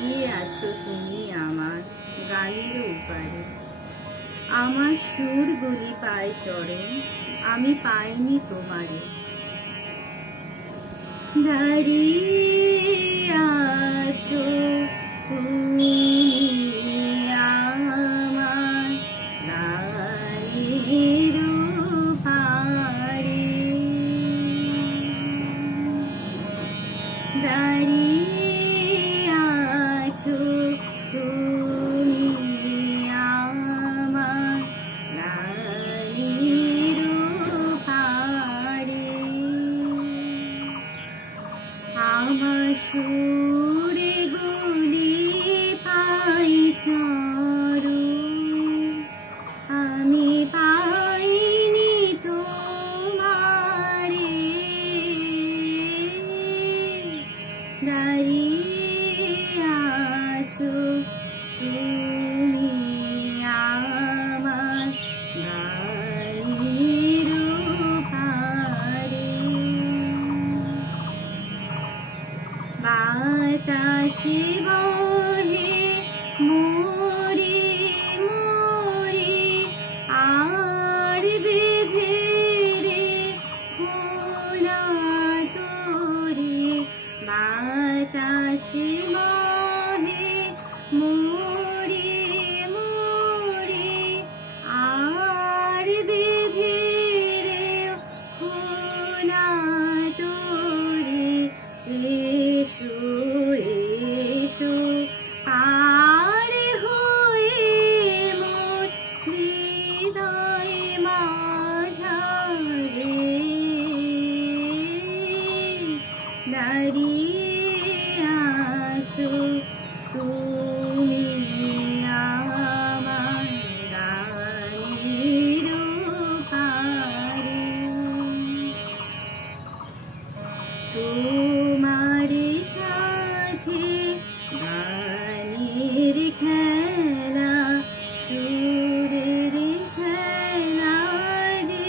দাঁড়িয়ে আছো তুমি আমার গানের ওপারে, আমার সুরগুলি পায় চরণ, আমি পাইনি তোমারে। দাঁড়িয়ে আছো তুমি আমার গানের ওপারে, দাঁড়িয়ে আছো তুমি আমার গানের ওপারে, আমার সুরে গুলি পাই চরণ, আমি পাইনি তোমারে। দাঁড়িয়ে আছো তুমি আমার গানের ওপারে, বাতাসে বহে মোরে মোরে আর বেঁধে রে ভোলা তোরে, বাতাসে বহে মোরে মোরে আর বেঁধে রে ভোলা তোরে। এসো এসো আর হয়ে মোর হৃদয় মাঝারে, দাঁড়িয়ে আছো তুমি আমার গানের ওপারে, তোমার সাথে গানের খেলা, সুরের খেলা যে